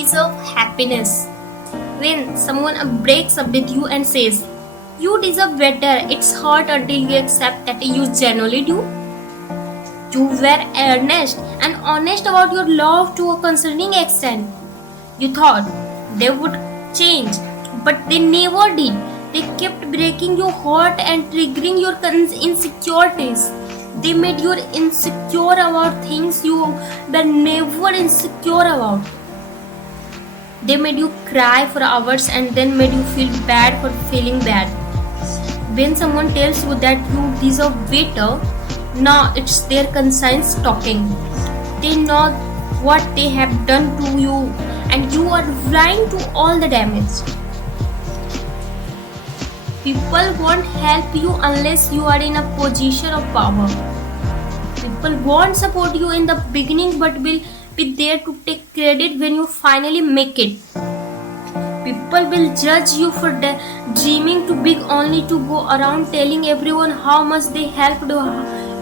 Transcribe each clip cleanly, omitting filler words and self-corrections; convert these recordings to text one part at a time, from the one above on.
deserve happiness. When someone breaks up with you and says, you deserve better, it's hurt until you accept that you genuinely do. You were earnest and honest about your love to a concerning extent. You thought they would change, but they never did. They kept breaking your heart and triggering your insecurities. They made you insecure about things you were never insecure about. They made you cry for hours and then made you feel bad for feeling bad. When someone tells you that you deserve better, now it's their conscience talking. They know what they have done to you and you are blind to all the damage. People won't help you unless you are in a position of power. People won't support you in the beginning but will be there to take credit when you finally make it. People will judge you for dreaming too big only to go around telling everyone how much they helped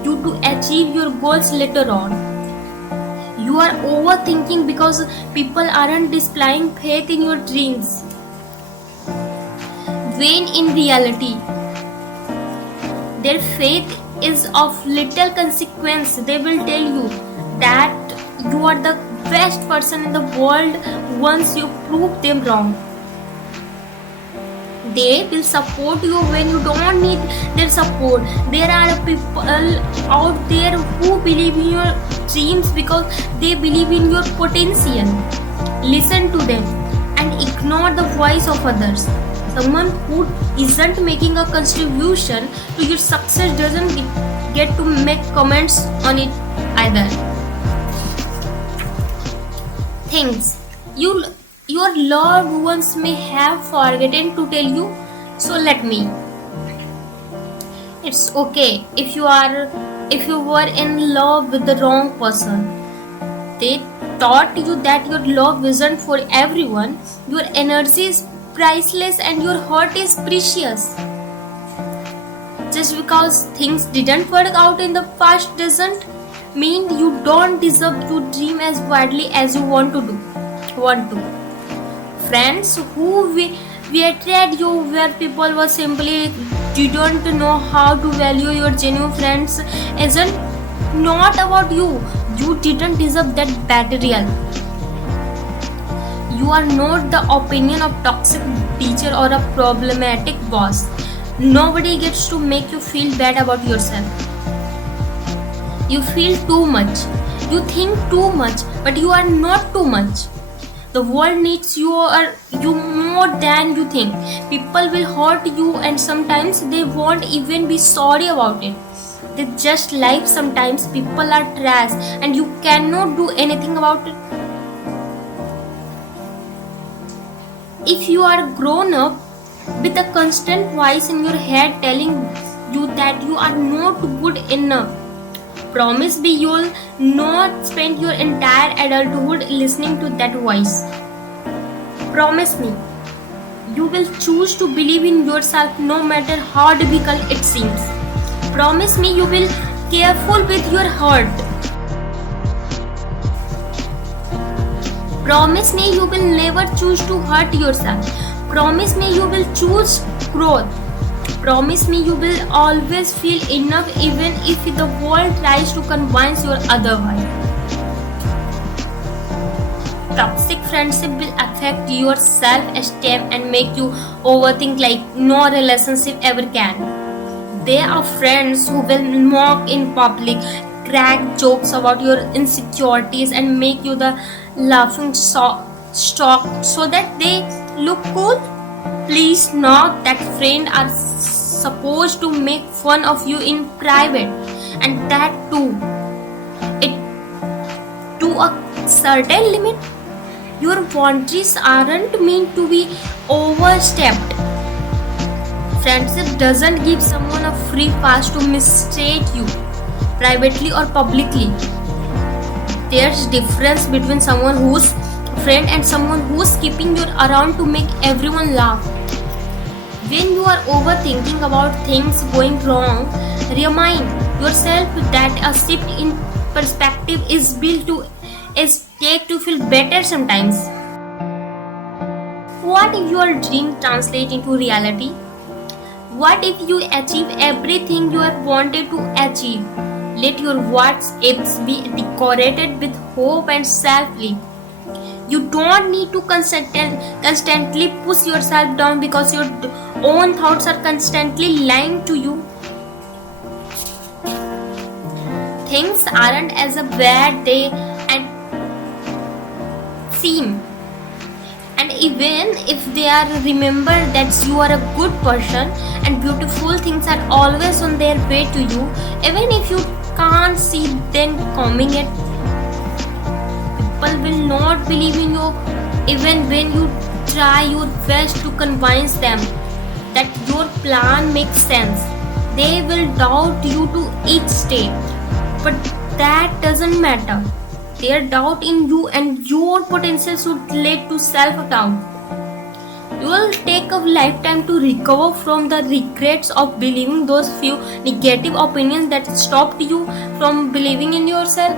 you to achieve your goals later on. You are overthinking because people aren't displaying faith in your dreams. When in reality, their faith is of little consequence. They will tell you that you are the best person in the world once you prove them wrong. They will support you when you don't need their support. There are people out there who believe in your dreams because they believe in your potential. Listen to them and ignore the voice of others. Someone who isn't making a contribution to your success doesn't get to make comments on it either. Things your loved ones may have forgotten to tell you, so let me. It's okay if you were in love with the wrong person. They taught you that your love isn't for everyone. Your energy is priceless and your heart is precious. Just because things didn't work out in the past doesn't mean you don't deserve to dream as widely as you want to. Friends who betrayed you where people were simply didn't know how to value your genuine friends isn't not about you. You didn't deserve that betrayal. You are not the opinion of toxic teacher or a problematic boss. Nobody gets to make you feel bad about yourself. You feel too much. You think too much, but you are not too much. The world needs you more than you think. People will hurt you and sometimes they won't even be sorry about it. They just life. Sometimes people are trash and you cannot do anything about it. If you are grown up with a constant voice in your head telling you that you are not good enough, promise me you'll not spend your entire adulthood listening to that voice. Promise me you will choose to believe in yourself no matter how difficult it seems. Promise me you will be careful with your heart. Promise me you will never choose to hurt yourself. Promise me you will choose growth. Promise me you will always feel enough even if the world tries to convince you otherwise. Toxic friendship will affect your self-esteem and make you overthink like no relationship ever can. They are friends who will mock in public, crack jokes about your insecurities and make you the laughing stock so that they look cool. Please know that friends are supposed to make fun of you in private, and that too, it to a certain limit. Your boundaries aren't meant to be overstepped. Friendship doesn't give someone a free pass to mistreat you, privately or publicly. There's difference between someone who's friend and someone who's keeping you around to make everyone laugh. When you are overthinking about things going wrong, remind yourself that a shift in perspective is take to feel better sometimes. What if your dream translate into reality? What if you achieve everything you have wanted to achieve? Let your what ifs be decorated with hope and self-belief. You don't need to constantly push yourself down because your own thoughts are constantly lying to you. Things aren't as bad they and seem. And even if they are, remember that you are a good person and beautiful things are always on their way to you, even if you can't see them coming. It people will not believe in you even when you try your best to convince them that your plan makes sense. They will doubt you to each step, but that doesn't matter. Their doubt in you and your potential should lead to self-doubt. You will take a lifetime to recover from the regrets of believing those few negative opinions that stopped you from believing in yourself.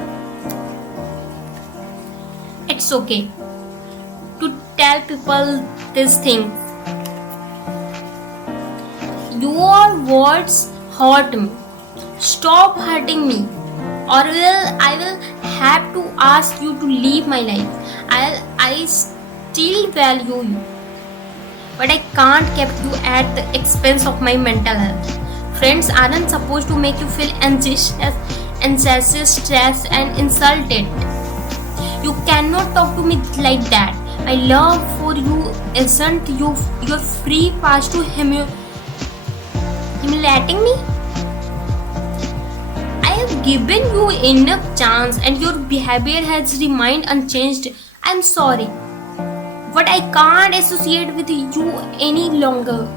It's okay to tell people these things. Your words hurt me. Stop hurting me, or I will have to ask you to leave my life. I still value you, but I can't keep you at the expense of my mental health. Friends aren't supposed to make you feel anxious, stressed, and insulted. You cannot talk to me like that. My love for you isn't your free pass to humiliating me. I have given you enough chance and your behavior has remained unchanged. I'm sorry, but I can't associate with you any longer.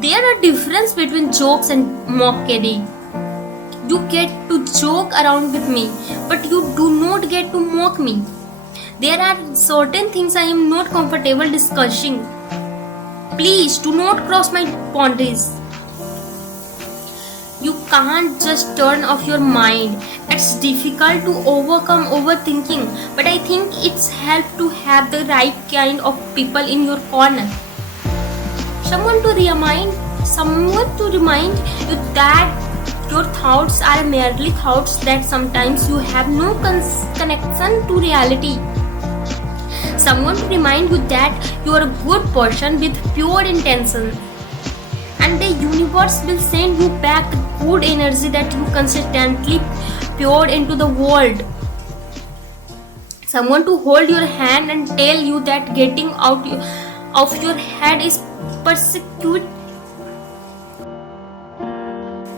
There are difference between jokes and mockery. You get to joke around with me, but you do not get to mock me. There are certain things I am not comfortable discussing. Please do not cross my boundaries. You can't just turn off your mind. It's difficult to overcome overthinking, but I think it's helped to have the right kind of people in your corner. Someone to remind you that your thoughts are merely thoughts, that sometimes you have no connection to reality. Someone to remind you that you are a good person with pure intentions, and the universe will send you back the good energy that you consistently poured into the world. Someone to hold your hand and tell you that getting out of your head is pursuit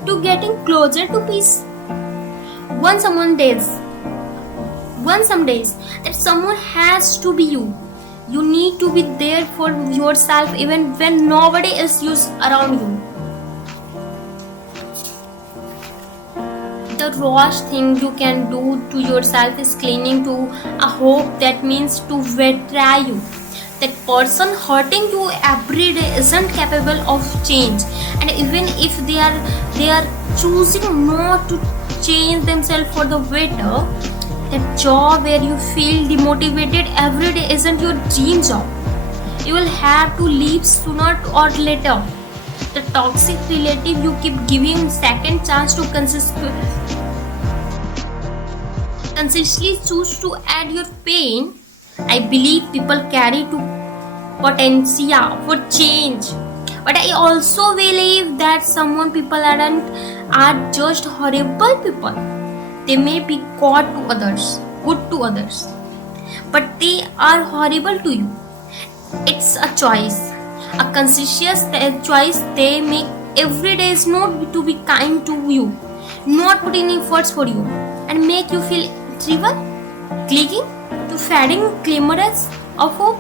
to getting closer to peace. Some days that someone has to be you. You need to be there for yourself even when nobody else is around you. The worst thing you can do to yourself is clinging to a hope that means to betray you. That person hurting you every day isn't capable of change, and even if they are choosing not to change themselves for the better, that job where you feel demotivated every day isn't your dream job. You will have to leave sooner or later. The toxic relative you keep giving second chance to consciously choose to add your pain. I believe people carry to potential for change, but I also believe that some people are just horrible people. They may be good to others, but they are horrible to you. It's a choice, a conscious choice they make every day is not to be kind to you, not put in efforts for you, and make you feel trivial, clinging to fading glimmers of hope,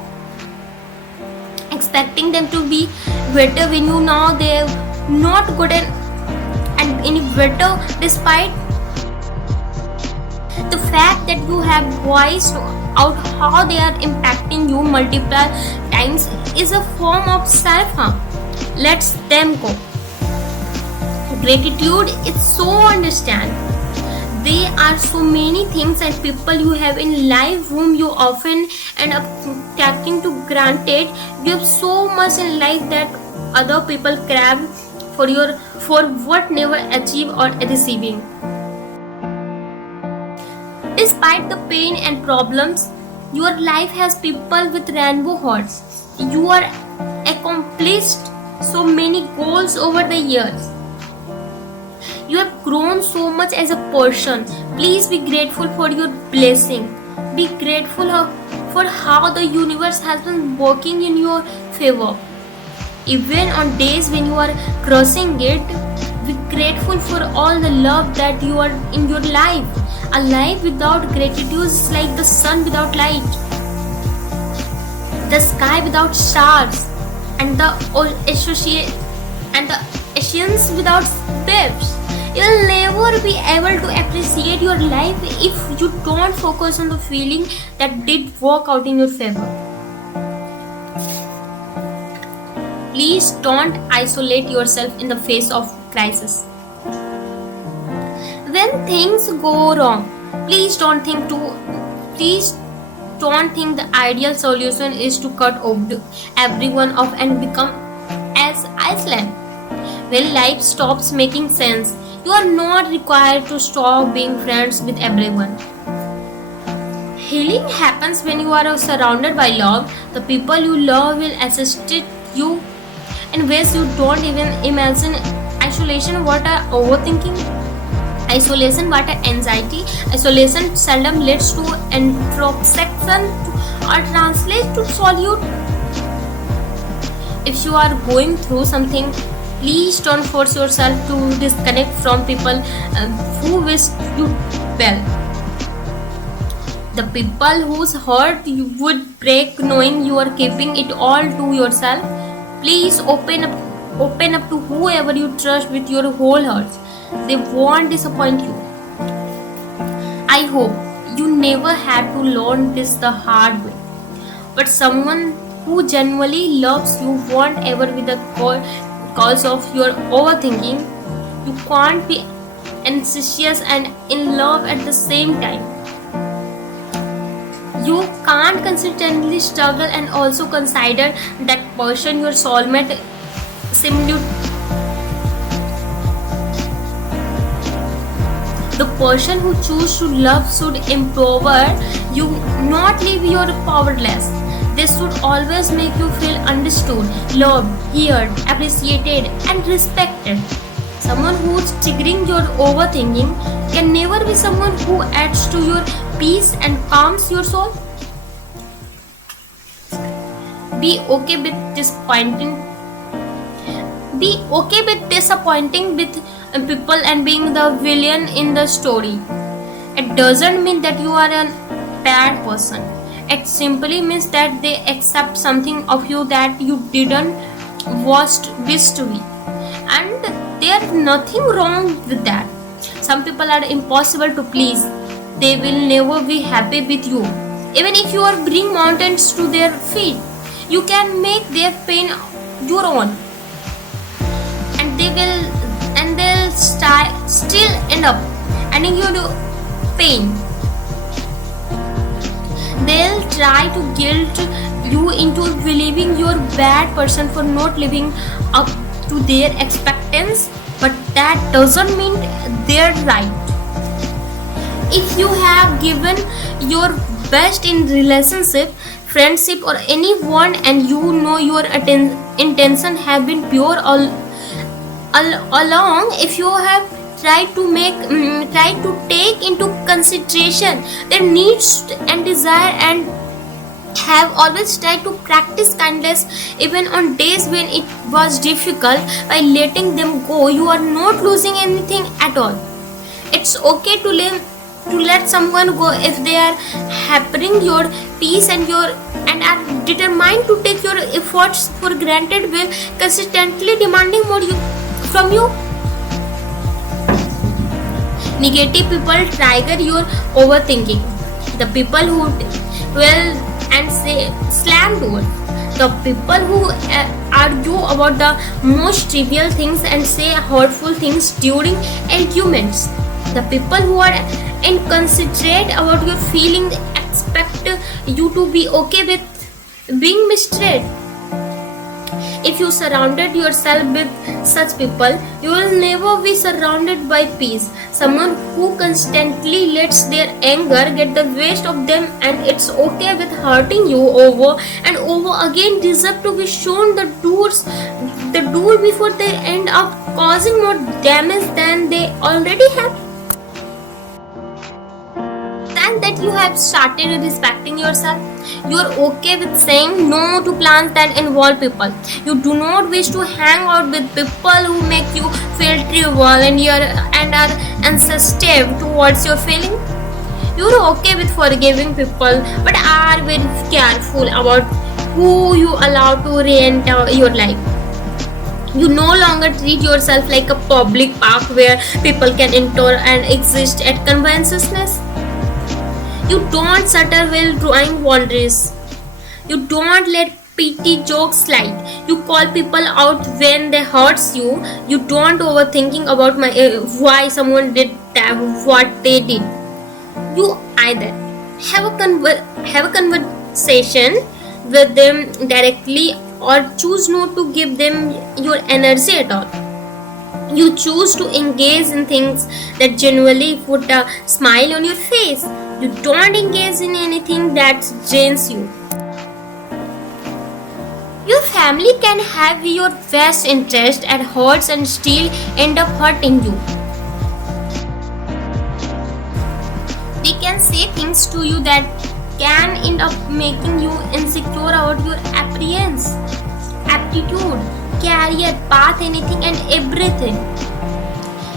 expecting them to be better when you know they're not good and any better, despite the fact that you have voiced out how they are impacting you multiple times is a form of self-harm. Let them go. Gratitude is so understand There are so many things and people you have in life whom you often end up taking to granted. You have so much in life that other people crave for what never achieve or receiving. Despite the pain and problems, your life has people with rainbow hearts. You are accomplished so many goals over the years. You have grown so much as a person. Please be grateful for your blessing. Be grateful for how the universe has been working in your favor. Even on days when you are crossing it, be grateful for all the love that you are in your life. A life without gratitude is like the sun without light, the sky without stars, and the oceans without waves. You'll never be able to appreciate your life if you don't focus on the feeling that did work out in your favor. Please don't isolate yourself in the face of crisis. When things go wrong, please don't think the ideal solution is to cut everyone off and become as Iceland. When life stops making sense, you are not required to stop being friends with everyone. Healing happens when you are surrounded by love. The people you love will assist you in ways you don't even imagine. Isolation, what are overthinking? Isolation, what are anxiety? Isolation seldom leads to introspection or translates to solitude. If you are going through something, please don't force yourself to disconnect from people who wish you well. The people whose heart you would break knowing you are keeping it all to yourself. Please open up to whoever you trust with your whole heart. They won't disappoint you. I hope you never had to learn this the hard way. But someone who genuinely loves you won't ever be the cause of your overthinking. You can't be anxious and in love at the same time. You can't consistently struggle and also consider that person your soulmate. The person who chooses to love should empower you, not leave you powerless. They should always make you feel understood, loved, heard, appreciated, and respected. Someone who's triggering your overthinking can never be someone who adds to your peace and calms your soul. Be okay with disappointing. Be okay with disappointing with people and being the villain in the story. It doesn't mean that you are a bad person. It simply means that they accept something of you that you didn't wish to be. And there's nothing wrong with that. Some people are impossible to please. They will never be happy with you. Even if you are bring mountains to their feet, you can make their pain your own. And they'll still end up ending you to pain. They'll try to guilt you into believing you're a bad person for not living up to their expectations, but that doesn't mean they're right. If you have given your best in relationship, friendship, or anyone, and you know your intention have been pure all along, if you have tried to take into consideration their needs and desire, and have always tried to practice kindness even on days when it was difficult, by letting them go, you are not losing anything at all. It's okay to let someone go if they are hampering your peace and are determined to take your efforts for granted, while consistently demanding more from you. Negative people trigger your overthinking. The people who dwell and say slam doors. The people who argue about the most trivial things and say hurtful things during arguments. The people who are inconsiderate about your feeling expect you to be okay with being mistreated. If you surrounded yourself with such people, you will never be surrounded by peace. Someone who constantly lets their anger get the best of them and it's okay with hurting you over and over again deserve to be shown the door before they end up causing more damage than they already have. Thank that you have started respecting yourself. You are okay with saying no to plans that involve people. You do not wish to hang out with people who make you feel trivial and are insensitive towards your feeling. You are okay with forgiving people but are very careful about who you allow to re-enter your life. You no longer treat yourself like a public park where people can enter and exist at convenience. You don't stutter while drawing boundaries. You don't let petty jokes slide. You call people out when they hurts you. You don't overthinking about why someone did what they did. You either have a conversation with them directly or choose not to give them your energy at all. You choose to engage in things that genuinely put a smile on your face. You don't engage in anything that drains you. Your family can have your best interest at heart and still end up hurting you. They can say things to you that can end up making you insecure about your appearance, aptitude, career, path, anything and everything.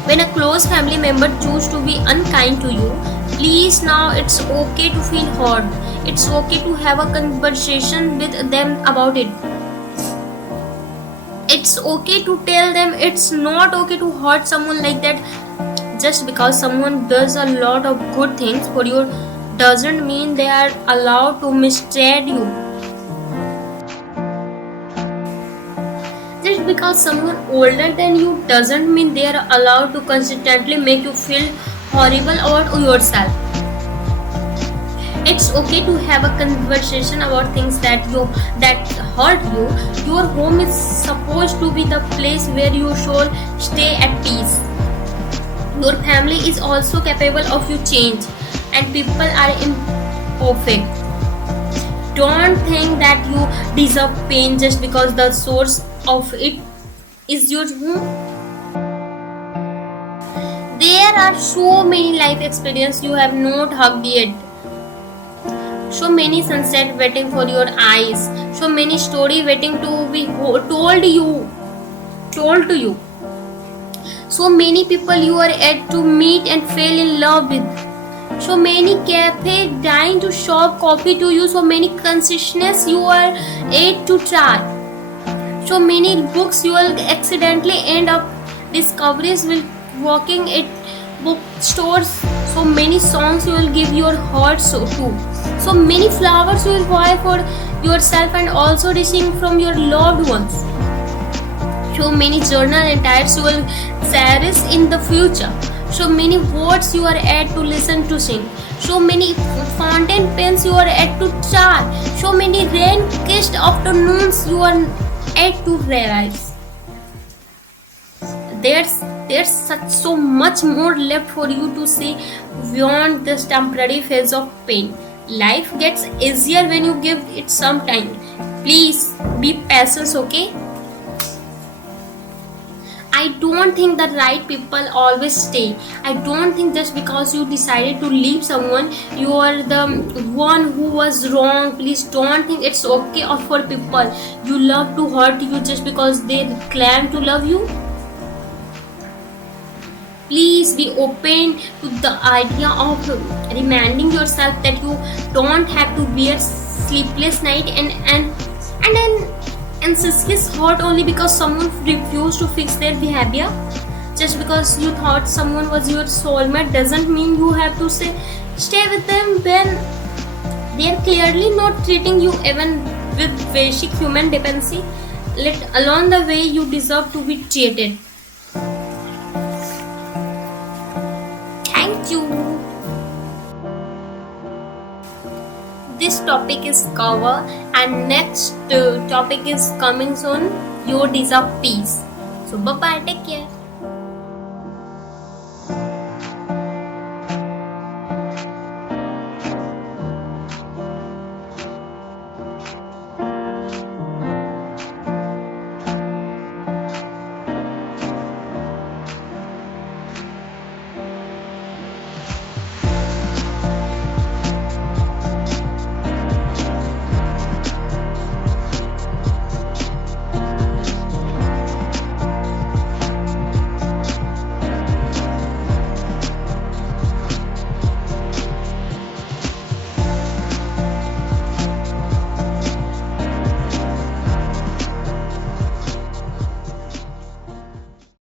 When a close family member chooses to be unkind to you, please now it's okay to feel hurt. It's okay to have a conversation with them about it. It's okay to tell them it's not okay to hurt someone like that. Just because someone does a lot of good things for you doesn't mean they are allowed to mistreat you. Just because someone older than you doesn't mean they are allowed to consistently make you feel horrible about yourself. It's okay to have a conversation about things that hurt you. Your home is supposed to be the place where you should stay at peace. Your family is also capable of you change, and people are imperfect. Don't think that you deserve pain just because the source of it is your home. There are so many life experiences you have not hugged yet. So many sunsets waiting for your eyes. So many stories waiting to be told to you. So many people you are yet to meet and fall in love with. So many cafes dying to shop coffee to you. So many concessions you are yet to try. So many books you will accidentally end up discoveries while walking at bookstores. So many songs you will give your heart to. So many flowers you will buy for yourself and also receiving from your loved ones. So many journal entries you will cherish in the future. So many words you are yet to listen to sing. So many fountain pens you are yet to try. So many rain-kissed afternoons you are yet to realize. There's so much more left for you to see beyond this temporary phase of pain. Life gets easier when you give it some time. Please be patient, okay? I don't think the right people always stay. I don't think just because you decided to leave someone, you are the one who was wrong. Please don't think it's okay for people you love to hurt you just because they claim to love you. Please be open to the idea of reminding yourself that you don't have to bear sleepless night and an ancestors hurt only because someone refused to fix their behavior. Just because you thought someone was your soulmate doesn't mean you have to stay with them when they are clearly not treating you even with basic human decency, let alone the way you deserve to be treated. this topic is covered, and next topic is coming soon. You deserve peace. So bye bye, take care.